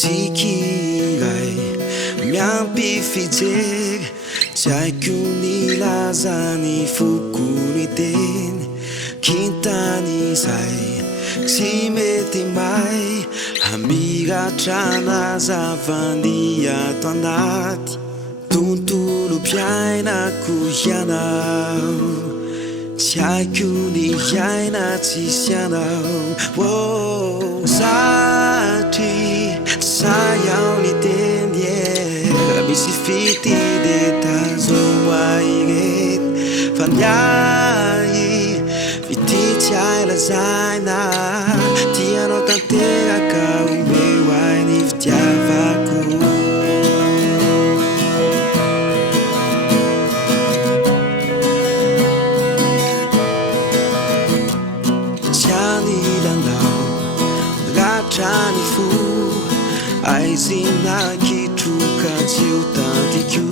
Sikiray miampifijek Tiaiko nilaza ny foko ny teny Kintan'izay tsy mety may Hamiratra zavany ato anaty Tontolo mpiainako ianao Tiaiko ny iaina tsisy anao Satria sayao ny teny Misy fitide tazoa ireto Fa miay vititsy ay lazaina Tianao tanteraka omeo ay ny fitiavako Ratrany fo Aizina kitroka tsy ho tantiko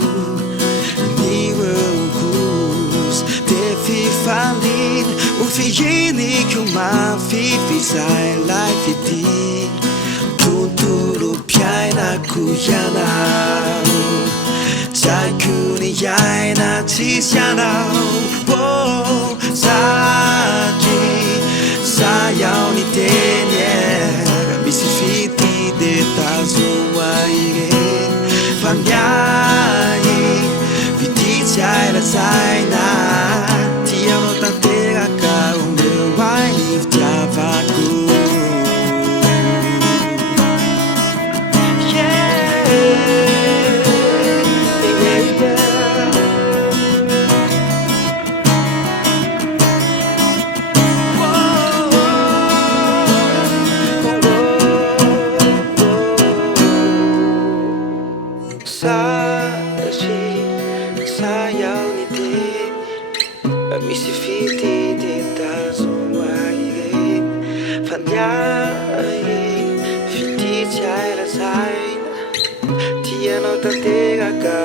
Ny rokos De fifaliny Ho fihiniko mafifizay lay fity Tontolo mpiainako ianao Tiaiko ny aina tsisy anao Satria sayao ny teny Misy fitide tazoa ireto Fa miay vititsy ay lazaina Tianao tanteraka omeo ay ny fitiavako Sayao ny teny Misy fitide tazoa ireto Fa miay vititsy ay lazaina Tianao tanteraka